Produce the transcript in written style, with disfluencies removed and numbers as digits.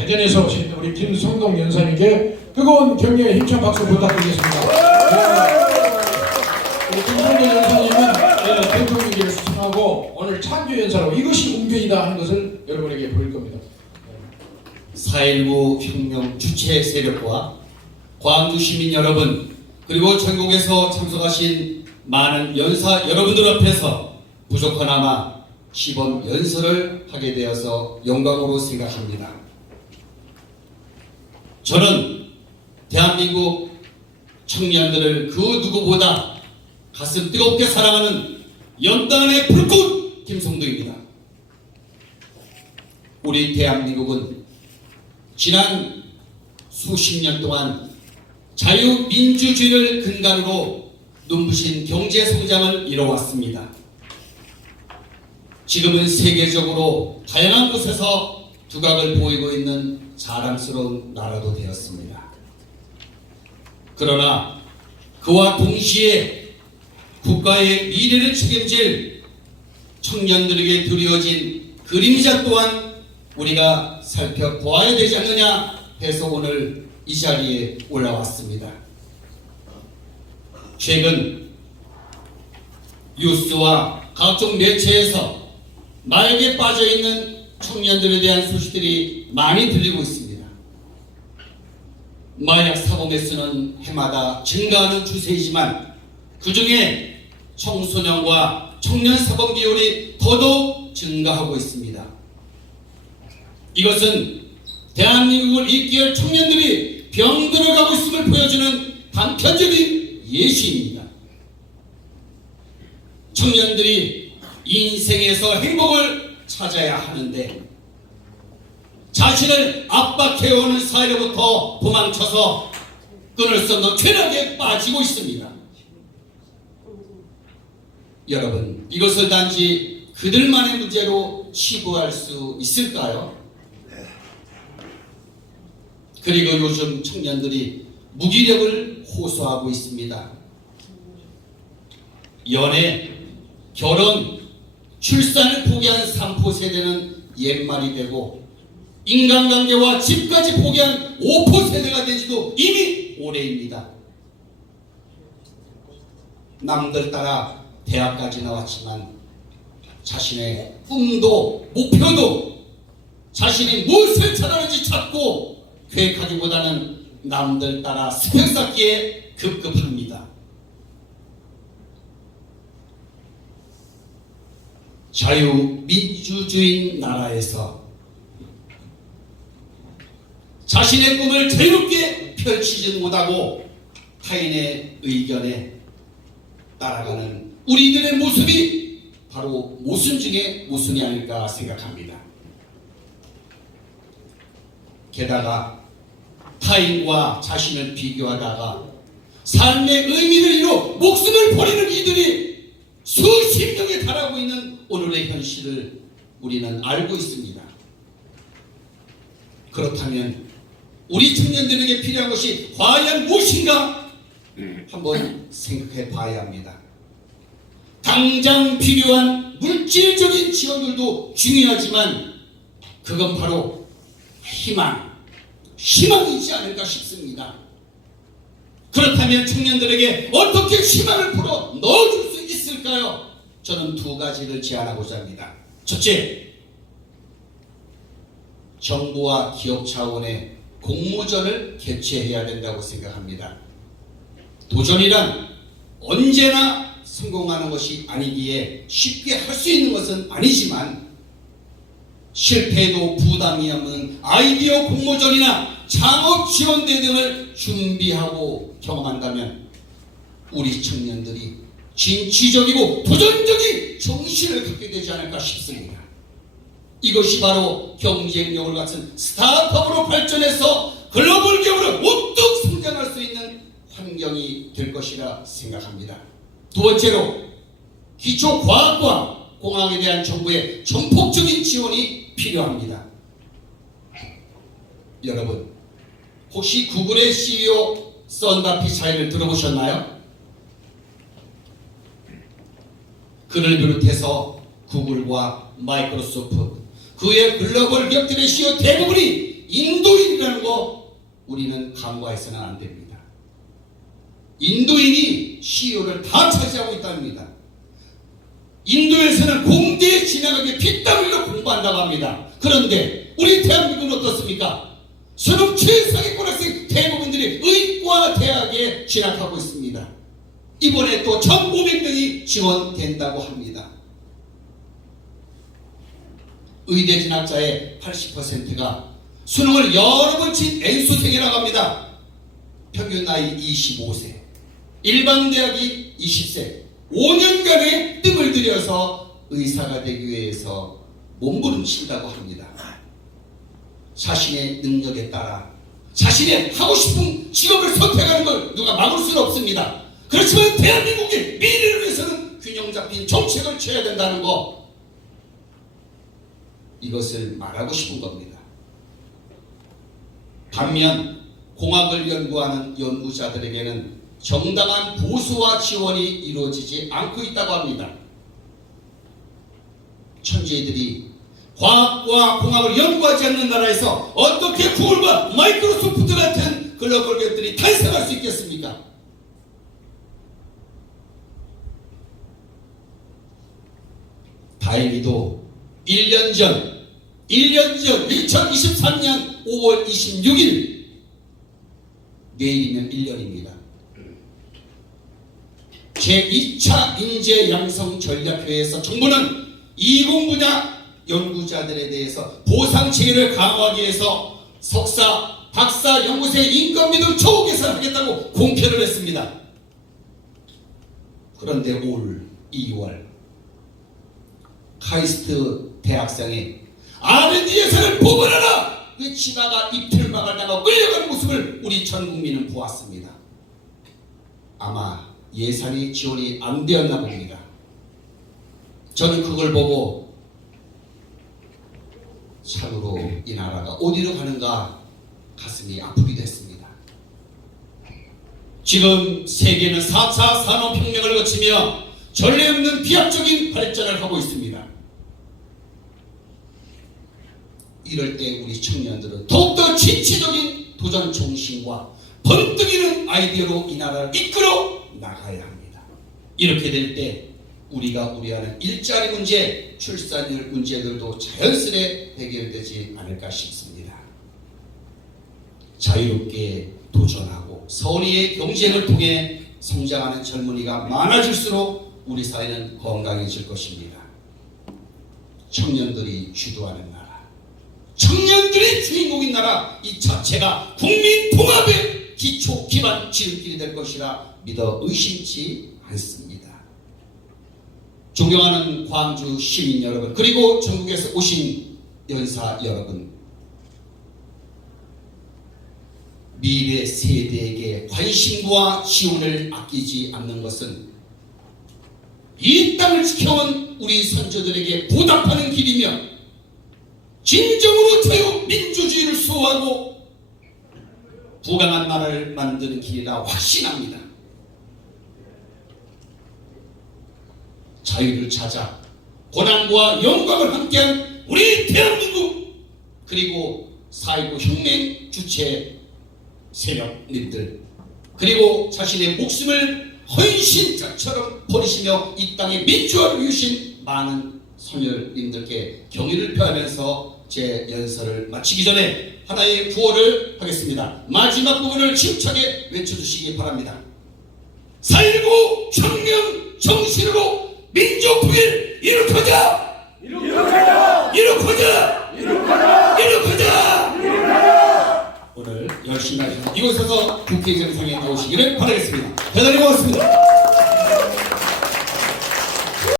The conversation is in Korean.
대전에서 오신 우리 김성동 연사님께 뜨거운 격려의 힘찬 박수 부탁드리겠습니다. 우리 김성동 연사님은 대통령직을 수상하고 오늘 찬주 연사로 이것이 웅변이다 하는 것을 여러분에게 보일 겁니다. 4.19 혁명 주체 세력과 광주 시민 여러분, 그리고 전국에서 참석하신 많은 연사 여러분들 앞에서 부족하나마 시범 연설을 하게 되어서 영광으로 생각합니다. 저는 대한민국 청년들을 그 누구보다 가슴 뜨겁게 사랑하는 연단의 불꽃 김성동입니다. 우리 대한민국은 지난 수십 년 동안 자유민주주의를 근간으로 눈부신 경제성장을 이뤄왔습니다. 지금은 세계적으로 다양한 곳에서 두각을 보이고 있는 자랑스러운 나라도 되었습니다. 그러나 그와 동시에 국가의 미래를 책임질 청년들에게 드리워진 그림자 또한 우리가 살펴보아야 되지 않느냐 해서 오늘 이 자리에 올라왔습니다. 최근 뉴스와 각종 매체에서 마약에 빠져있는 청년들에 대한 소식들이 많이 들리고 있습니다. 마약 사범의 수는 해마다 증가하는 추세이지만 그 중에 청소년과 청년 사범 비율이 더더욱 증가하고 있습니다. 이것은 대한민국을 이끌 청년들이 병들어가고 있음을 보여주는 단편적인 예시입니다. 청년들이 인생에서 행복을 찾아야 하는데 자신을 압박해오는 사회로부터 도망쳐서 끊을 수 없는 쾌락에 빠지고 있습니다. 여러분, 이것을 단지 그들만의 문제로 치부할 수 있을까요? 그리고 요즘 청년들이 무기력을 호소하고 있습니다. 연애, 결혼, 출산을 포기한 3포 세대는 옛말이 되고 인간관계와 집까지 포기한 5포 세대가 된 지도 이미 오래입니다. 남들 따라 대학까지 나왔지만 자신의 꿈도 목표도 자신이 무엇을 잘하는지 찾고 계획하기보다는 남들 따라 스펙 쌓기에 급급합니다. 자유민주주의 나라에서 자신의 꿈을 자유롭게 펼치지 못하고 타인의 의견에 따라가는 우리들의 모습이 바로 모순 중에 모순이 아닐까 생각합니다. 게다가 타인과 자신을 비교하다가 삶의 의미를 잃어 목숨을 버리는 이들이 수십 명에 달하고 있는 오늘의 현실을 우리는 알고 있습니다. 그렇다면 우리 청년들에게 필요한 것이 과연 무엇인가 한번 생각해 봐야 합니다. 당장 필요한 물질적인 지원들도 중요하지만 그건 바로 희망이지 않을까 싶습니다. 그렇다면 청년들에게 어떻게 희망을 불어 넣어줄 수 있을까요? 저는 두 가지를 제안하고자 합니다. 첫째, 정부와 기업 차원의 공모전을 개최해야 된다고 생각합니다. 도전이란 언제나 성공하는 것이 아니기에 쉽게 할 수 있는 것은 아니지만 실패에도 부담이 없는 아이디어 공모전이나 창업 지원대 등을 준비하고 경험한다면 우리 청년들이 진취적이고 도전적인 정신을 갖게 되지 않을까 싶습니다. 이것이 바로 경쟁력을 갖춘 스타트업으로 발전해서 글로벌 기업으로 우뚝 성장할 수 있는 환경이 될 것이라 생각합니다. 두 번째로 기초과학과 공학에 대한 정부의 전폭적인 지원이 필요합니다. 여러분, 혹시 구글의 CEO 썬다 피차이를 들어보셨나요? 그를 비롯해서 구글과 마이크로소프트 그의 글로벌 기업들의 CEO 대부분이 인도인이라는 거 우리는 간과해서는 안 됩니다. 인도인이 CEO를 다 차지하고 있답니다. 인도에서는 공대에 진학하기 피땀 흘려 공부한다고 합니다. 그런데 우리 대한민국은 어떻습니까? 수능 최상위권 학생 대부분들이 의과 대학에 진학하고 있습니다. 이번에 또 1,500명이 지원된다고 합니다. 의대 진학자의 80%가 수능을 여러 번 친 N수생이라고 합니다. 평균 나이 25세, 일반 대학이 20세, 5년간의 뜸을 들여서 의사가 되기 위해서 몸부림친다고 합니다. 자신의 능력에 따라 자신의 하고 싶은 직업을 선택하는 걸 누가 막을 수는 없습니다. 그렇지만 대한민국의 미래를 위해서는 균형 잡힌 정책을 취해야 된다는 거, 이것을 말하고 싶은 겁니다. 반면 공학을 연구하는 연구자들에게는 정당한 보수와 지원이 이루어지지 않고 있다고 합니다. 천재들이 과학과 공학을 연구하지 않는 나라에서 어떻게 구글과 마이크로소프트 같은 글로벌 기업들이 탄생할 수 있겠습니까? 다행히도 1년 전 2023년 5월 26일, 내일이면 1년입니다. 제2차 인재 양성 전략회의에서 정부는 이공 분야 연구자들에 대해서 보상 체계를 강화하기 위해서 석사, 박사 연구생 인건비 등 초과 개선하겠다고 공표를 했습니다. 그런데 올 2월 카이스트 대학생이 R&D 예산을 보관하라 외치다가 이틀막을 나가 끌려가는 모습을 우리 전 국민은 보았습니다. 아마 예산이 지원이 안 되었나 봅니다. 저는 그걸 보고 참으로 이 나라가 어디로 가는가 가슴이 아프기도 했습니다. 지금 세계는 4차 산업혁명을 거치며 전례 없는 비약적인 발전을 하고 있습니다. 이럴 때 우리 청년들은 더욱더 진취적인 도전 정신과 번뜩이는 아이디어로 이 나라를 이끌어 나가야 합니다. 이렇게 될 때 우리가 우려하는 일자리 문제, 출산율 문제들도 자연스레 해결되지 않을까 싶습니다. 자유롭게 도전하고 선의의 경쟁을 통해 성장하는 젊은이가 많아질수록 우리 사회는 건강해질 것입니다. 청년들이 주도하는 나라, 청년들이 주인공인 나라, 이 자체가 국민 통합의 기초 기반 지름길이 될 것이라 믿어 의심치 않습니다. 존경하는 광주 시민 여러분, 그리고 전국에서 오신 연사 여러분, 미래 세대에게 관심과 지원을 아끼지 않는 것은 이 땅을 지켜온 우리 선조들에게 보답하는 길이며 진정으로 자유민주주의를 수호하고 부강한 나라를 만드는 길이라 확신합니다. 자유를 찾아 고난과 영광을 함께한 우리 대한민국, 그리고 4.19 혁명 주체 세력님들, 그리고 자신의 목숨을 헌신자처럼 버리시며 이 땅의 민주화를 위우신 많은 선열님들께 경의를 표하면서 제 연설을 마치기 전에 하나의 구호를 하겠습니다. 마지막 부분을 힘차게 외쳐주시기 바랍니다. 4.19 혁명 정신으로 민족 통일 이룩하자! 이룩하자! 이룩하자! 이룩하자! 이룩하자! 이룩하자! 오늘 열심히 하셔서 이곳에서 국회 정상에 나오시기를 바라겠습니다. 대단히 고맙습니다.